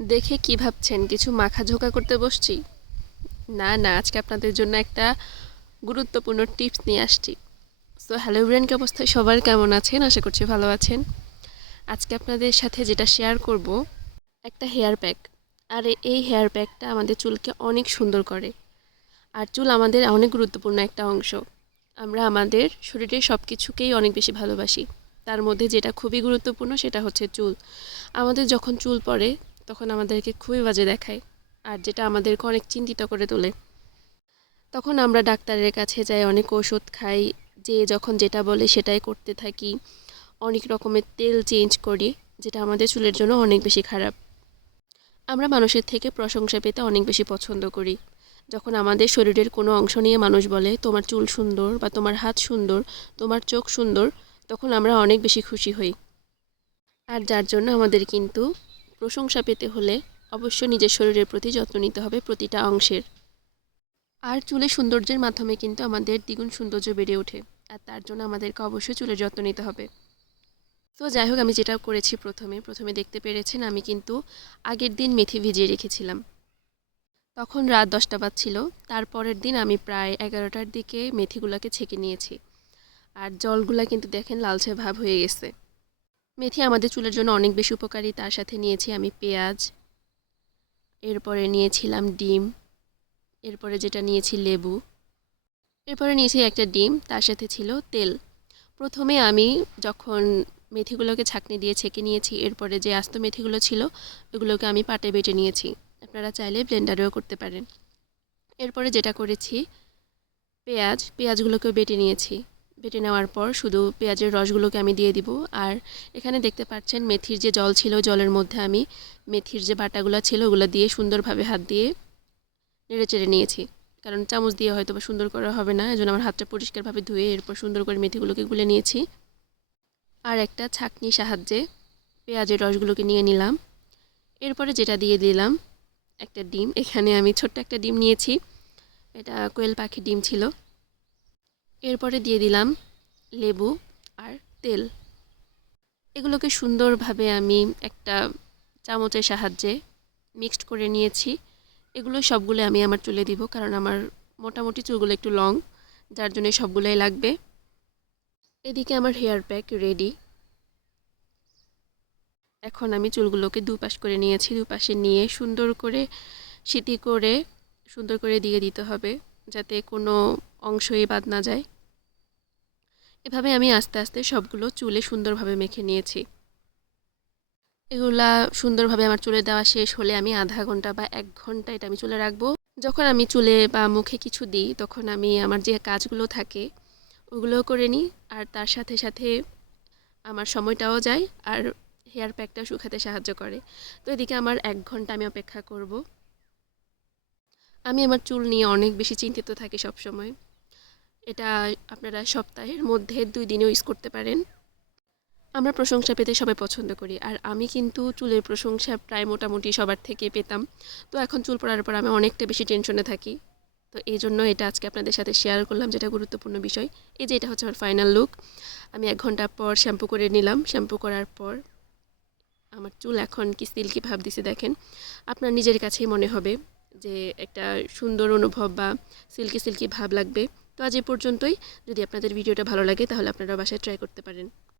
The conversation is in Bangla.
দেখে কি ভাবছেন কিছু মাখাঝোকা করতে বসছি? না না, আজকে আপনাদের জন্য একটা গুরুত্বপূর্ণ টিপস নিয়ে আসছি। সো হ্যালো এভরিওয়ান, কি অবস্থা সবার, কেমন আছেন? আশা করছি ভালো আছেন। আজকে আপনাদের সাথে যেটা শেয়ার করব, একটা হেয়ার প্যাক। আর এই হেয়ার প্যাকটা আমাদের চুলকে অনেক সুন্দর করে। আর চুল আমাদের অনেক গুরুত্বপূর্ণ একটা অংশ। আমরা আমাদের শরীরের সব কিছুকেই অনেক বেশি ভালোবাসি। তার মধ্যে যেটা খুবই গুরুত্বপূর্ণ সেটা হচ্ছে চুল। আমাদের যখন চুল পড়ে তখন আমাদেরকে খুবই বাজে দেখায়, আর যেটা আমাদেরকে অনেক চিন্তিত করে তোলে। তখন আমরা ডাক্তারের কাছে যাই, অনেক ওষুধ খাই, যে যখন যেটা বলে সেটাই করতে থাকি, অনেক রকমের তেল চেঞ্জ করি, যেটা আমাদের চুলের জন্য অনেক বেশি খারাপ। আমরা মানুষের থেকে প্রশংসা পেতে অনেক বেশি পছন্দ করি। যখন আমাদের শরীরের কোনো অংশ নিয়ে মানুষ বলে তোমার চুল সুন্দর বা তোমার হাত সুন্দর, তোমার চোখ সুন্দর, তখন আমরা অনেক বেশি খুশি হই। আর যার জন্য আমাদের কিন্তু প্রশংসা পেতে হলে অবশ্যই নিজের শরীরের প্রতি যত্ন নিতে হবে, প্রতিটা অংশের। আর চুলের সৌন্দর্যের মাধ্যমে কিন্তু আমাদের দ্বিগুণ সৌন্দর্য বেড়ে ওঠে। আর তার জন্য আমাদেরকে অবশ্যই চুলের যত্ন নিতে হবে। তো যাই হোক, আমি যেটা করেছি, প্রথমে দেখতে পেরেছেন আমি কিন্তু আগের দিন মেথি ভিজিয়ে রেখেছিলাম। তখন রাত 10টা বাজছিল। তারপরের দিন আমি প্রায় 11টার দিকে মেথিগুলোকে ছেঁকে নিয়েছি। আর জলগুলা কিন্তু দেখেন লালচে ভাব হয়ে গেছে। মেথি আমাদের চুলের জন্য অনেক বেশি উপকারী। তার সাথে নিয়েছি আমি পেঁয়াজ, এরপরে নিয়েছিলাম ডিম, এরপরে যেটা নিয়েছি লেবু, এরপরে নিয়েছি একটা ডিম, তার সাথে ছিল তেল। প্রথমে আমি যখন মেথিগুলোকে ছাঁকনি দিয়ে ছেঁকে নিয়েছি, এরপরে যে আস্ত মেথিগুলো ছিল ওগুলোকে আমি পাটে বেটে নিয়েছি। আপনারা চাইলে ব্লেন্ডারেও করতে পারেন। এরপরে যেটা করেছি, পেঁয়াজগুলোকেও বেটে নিয়েছি। বেটে নেওয়ার পর শুধু পেঁয়াজের রসগুলোকে আমি দিয়ে দিব। আর এখানে দেখতে পাচ্ছেন মেথির যে জল ছিল, জলের মধ্যে আমি মেথির যে বাটাগুলো ছিল ওগুলো দিয়ে সুন্দরভাবে হাত দিয়ে নেড়ে চেড়ে নিয়েছি। কারণ চামচ দিয়ে হয়তো বা সুন্দর করা হবে না, এজন্য আমার হাতটা পরিষ্কারভাবে ধুয়ে এরপর সুন্দর করে মেথিগুলোকে গুলে নিয়েছি। আর একটা ছাঁকনির সাহায্যে পেঁয়াজের রসগুলোকে নিয়ে নিলাম। এরপরে যেটা দিয়ে দিলাম একটা ডিম। এখানে আমি ছোট্ট একটা ডিম নিয়েছি, এটা কোয়েল পাখির ডিম ছিল। এরপরে দিয়ে দিলাম লেবু আর তেল। এগুলোকে সুন্দরভাবে আমি একটা চামচের সাহায্যে মিক্সড করে নিয়েছি। এগুলো সবগুলো আমি আমার চুলে দিব, কারণ আমার মোটামুটি চুলগুলো একটু লং, যার জন্য সবগুলোই লাগবে। এদিকে আমার হেয়ার প্যাক রেডি। এখন আমি চুলগুলোকে দুপাশ করে নিয়েছি। দুপাশে নিয়ে সুন্দর করে সিটি করে সুন্দর করে দিয়ে দিতে হবে, যাতে কোনো অংশই বাদ না যায়। এভাবে আমি আস্তে আস্তে সবগুলো চুলে সুন্দরভাবে মেখে নিয়েছি। এগুলা সুন্দরভাবে আমার চুলে দেওয়া শেষ হলে আমি আধা ঘন্টা বা 1 ঘন্টা এটা আমি চুলে রাখবো। যখন আমি চুলে বা মুখে কিছু দিই তখন আমি আমার যে কাজগুলো থাকে ওগুলোও করে নিই, আর তার সাথে সাথে আমার সময়টাও যায়, আর হেয়ার প্যাকটা শুকাতে সাহায্য করে। তো এদিকে আমার 1 ঘন্টা আমি অপেক্ষা করব। আমি আমার চুল নিয়ে অনেক বেশি চিন্তিত থাকি সবসময়। এটা আপনারা সপ্তাহের মধ্যে 2 দিনও ইউজ করতে পারেন। আমরা প্রশংসা পেতে সবাই পছন্দ করি, আর আমি কিন্তু চুলের প্রশংসা প্রায় মোটামুটি সবার থেকে পেতাম। তো এখন চুল পড়ার পর আমি অনেকটা বেশি টেনশনে থাকি। তো এই জন্য এটা আজকে আপনাদের সাথে শেয়ার করলাম, যেটা গুরুত্বপূর্ণ বিষয়। এই যে এটা হচ্ছে আমার ফাইনাল লুক। আমি 1 ঘন্টা পর শ্যাম্পু করে নিলাম। শ্যাম্পু করার পর আমার চুল এখন কি সিল্কি ভাব দিছে দেখেন। আপনার নিজের কাছেই মনে হবে যে একটা সুন্দর অনুভব বা সিল্কি সিল্কি ভাব লাগবে। তো আজ এই পর্যন্তই। যদি আপনাদের ভিডিওটা ভালো লাগে তাহলে আপনারা বাসায় ট্রাই করতে পারেন।